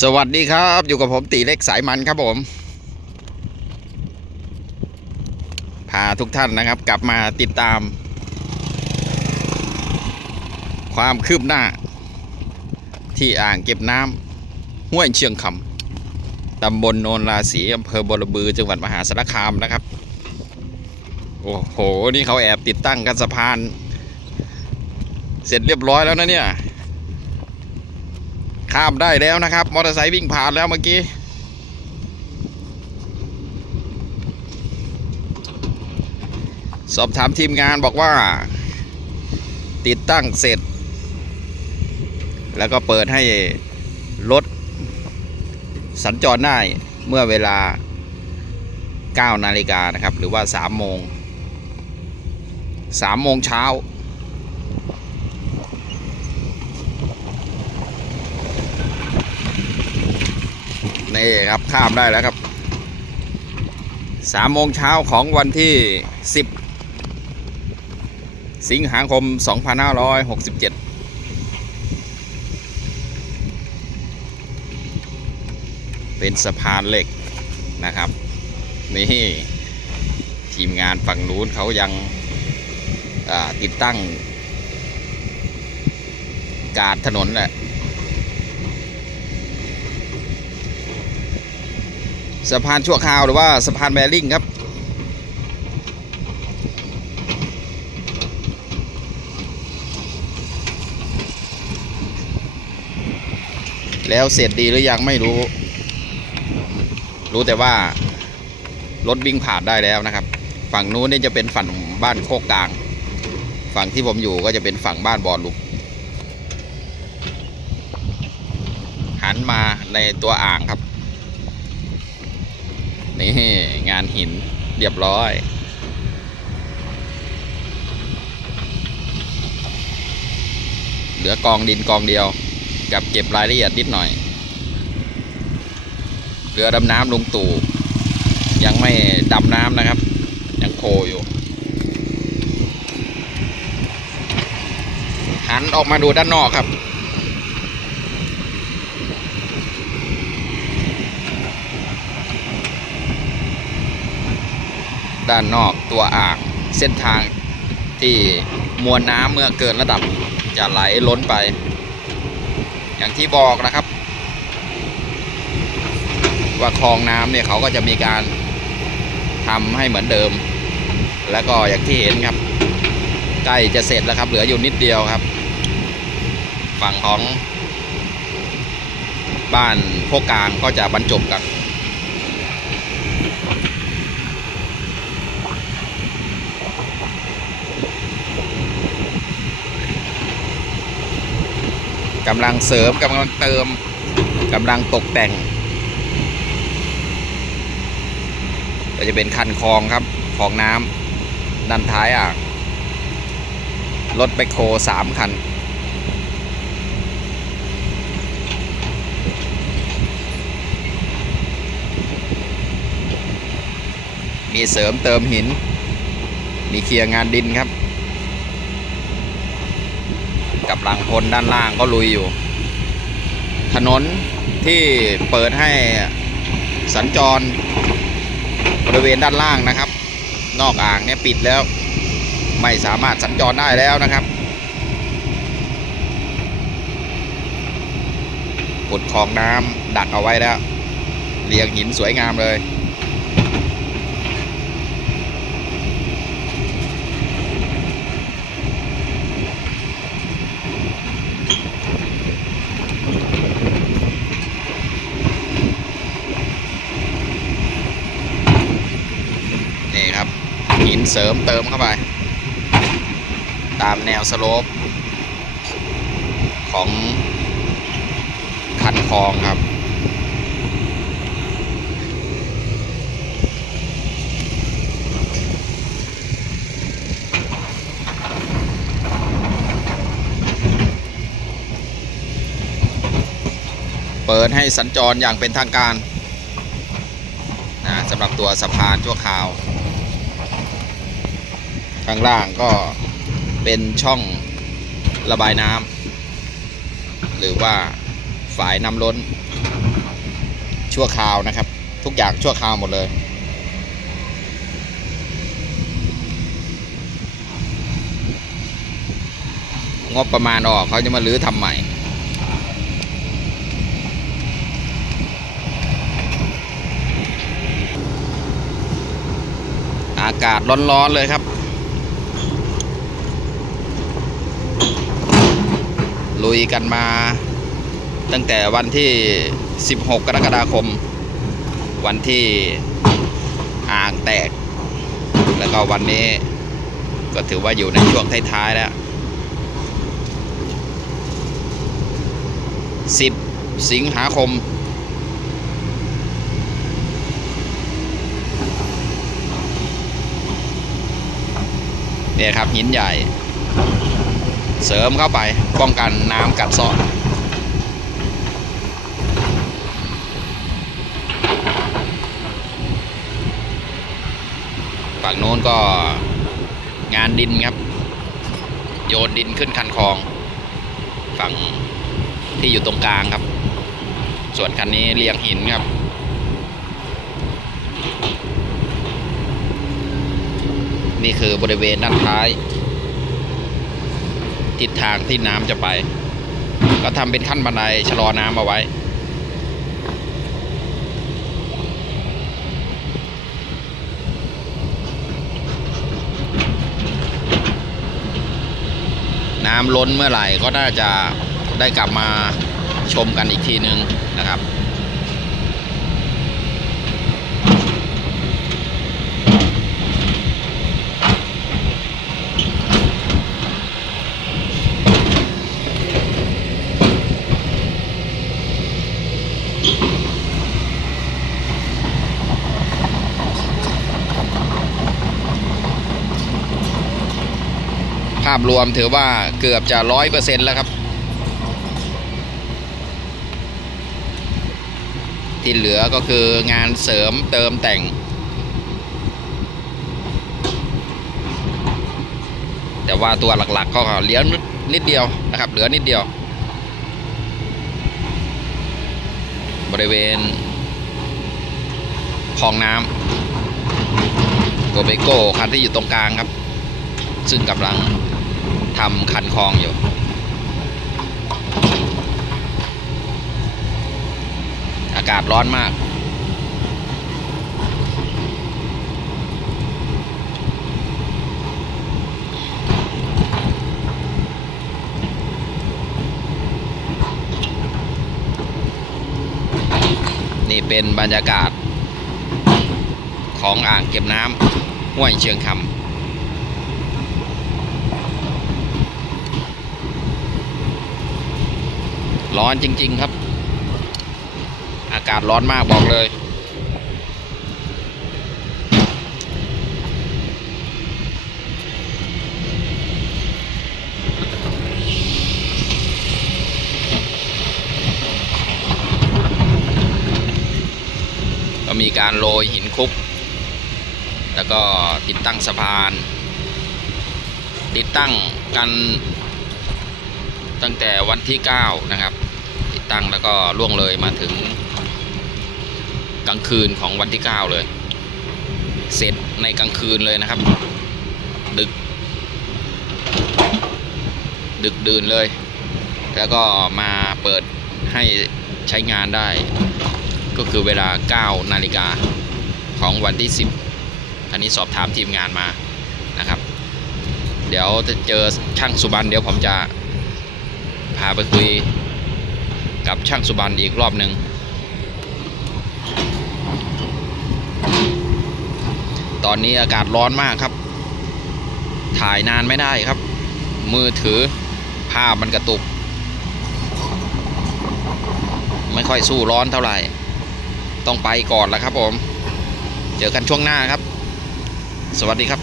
สวัสดีครับอยู่กับผมตีเล็กสายมันครับผม พาทุกท่านนะครับ กลับมาติดตาม ความคืบหน้า ที่อ่างเก็บน้ำห้วยเชียงคำตำบลโนนราศีอำเภอบรบือจังหวัดมหาสารคามนะครับ โอ้โห นี่เขาแอบติดตั้งกันสะพาน เสร็จเรียบร้อยแล้วนะเนี่ย ข้ามได้แล้วนะครับ มอเตอร์ไซค์วิ่งผ่านแล้วเมื่อกี้ สอบถามทีมงานบอกว่า ติดตั้งเสร็จ แล้วก็เปิดให้รถสัญจรได้เมื่อเวลา 9 นาฬิกานะครับ หรือว่า 3 โมง 3 โมงเช้า นี่ครับข้ามได้แล้วครับสามโมงเช้าของวันที่สิบสิงหาคม 2567เป็นสะพานเหล็กนะครับ นี่ ทีมงานฝั่งนู้นเขายังติดตั้ง การดถนนแหละ สะพานชั่วคราวหรือว่าสะพานแบริ่งครับ แล้วเสร็จดีหรือยังไม่รู้ รู้แต่ว่า รถวิ่งผ่านได้แล้วนะครับ ฝั่งนู้นนี่จะเป็นฝั่งบ้านโคกกลาง ฝั่งที่ผมอยู่ก็จะเป็นฝั่งบ้านบอลลุกหันมาในตัวอ่างครับ นี่งานหินเรียบร้อย เหลือกองดินกองเดียว กับเก็บรายละเอียดนิดหน่อย เรือดำน้ำลงตู่ ยังไม่ดำน้ำนะครับ ยังโคอยู่ หันออกมาดูด้านนอกครับ ด้านนอกตัวอ่างเส้นทางที่มวลน้ำเมื่อเกินระดับจะไหลล้นไป อย่างที่บอกนะครับ ว่าคลองน้ำเนี่ยเขาก็จะมีการทำให้เหมือนเดิม แล้วก็อย่างที่เห็นครับใกล้จะเสร็จแล้วครับ เหลืออยู่นิดเดียวครับ ฝั่งของบ้านโคกกลางก็จะบรรจบกัน กำลังเสริมกำลังเติมกำลังตกแต่ง ก็จะเป็นคันคลองครับของน้ำด้านท้ายอ่างรถแบคโคสามคัน มีเสริมเติมหิน มีเคลียร์งานดินครับ กับลังพลด้านล่างก็ลุยอยู่ ถนนที่เปิดให้สัญจรบริเวณด้านล่างนะครับ นอกอ่างเนี่ยปิดแล้ว ไม่สามารถสัญจรได้แล้วนะครับขุดคลองน้ำดักเอาไว้แล้วเรียงหินสวยงามเลย นี่ครับ หิน เสริมเติมเข้าไป ตามแนวสโลปของคันคลองครับ เปิดให้สัญจรอย่างเป็นทางการนะสำหรับตัวสะพานชั่วคราว ข้างล่างก็เป็นช่องระบายน้ำหรือว่าฝายน้ำล้น ชั่วคราวนะครับ ทุกอย่างชั่วคราวหมดเลย งบประมาณออกเขาจะมาลื้อทำใหม่อากาศร้อนๆเลยครับ ลุยกันมา ตั้งแต่วันที่ 16 กรกฎาคม วันที่อ่างแตก แล้วก็วันนี้ก็ถือว่าอยู่ในช่วงท้ายๆแล้ว 10 สิงหาคมเนี่ยครับหินใหญ่ เสริมเข้าไปป้องกันน้ำกัดเซาะฝั่งโน้นก็งานดินครับ โยนดินขึ้นคันคลอง ฝั่งที่อยู่ตรงกลางครับ ส่วนคันนี้เรียงหินครับนี่คือบริเวณด้านท้าย ทิศทางที่น้ำจะไป ก็ทำเป็นขั้นบันไดชะลอน้ำเอาไว้ น้ำล้นเมื่อไหร่ก็น่าจะได้กลับมาชมกันอีกทีนึงนะครับ ภาพรวมถือว่าเกือบจะร้อยเปอร์เซ็นต์แล้วครับ ที่เหลือก็คืองานเสริมเติมแต่ง แต่ว่าตัวหลักๆ ก็เหลือนิดเดียวนะครับ เหลือนิดเดียว บริเวณคลองน้ำโกเบโก้คันที่อยู่ตรงกลางครับ ซึ่งกำลัง ทำคันคลองอยู่ อากาศร้อนมาก นี่เป็นบรรยากาศของอ่างเก็บน้ำห้วยเชียงคำ ร้อนจริง ๆ ครับ อากาศร้อนมากบอกเลยก็มีการโรยหินคุก แล้วก็ติดตั้งสะพาน ติดตั้งกันตั้งแต่วันที่ 9 นะครับ ติดตั้งแล้วก็ล่วงเลยมาถึงกลางคืนของวันที่ 9 เลย เสร็จในกลางคืนเลยนะครับ ดึก ดึกดื่นเลย แล้วก็มาเปิดให้ใช้งานได้ ก็คือเวลา 9 นาฬิกาของวันที่ 10 อันนี้สอบถามทีมงานมานะครับ เดี๋ยวจะเจอช่างสุบันเดี๋ยวผมจะพาไปคุย กับช่างสุบันอีกรอบหนึ่งตอนนี้อากาศร้อนมากครับ ถ่ายนานไม่ได้ครับ มือถือภาพมันกระตุก ไม่ค่อยสู้ร้อนเท่าไหร่ ต้องไปก่อนแล้วครับผม เจอกันช่วงหน้าครับ สวัสดีครับ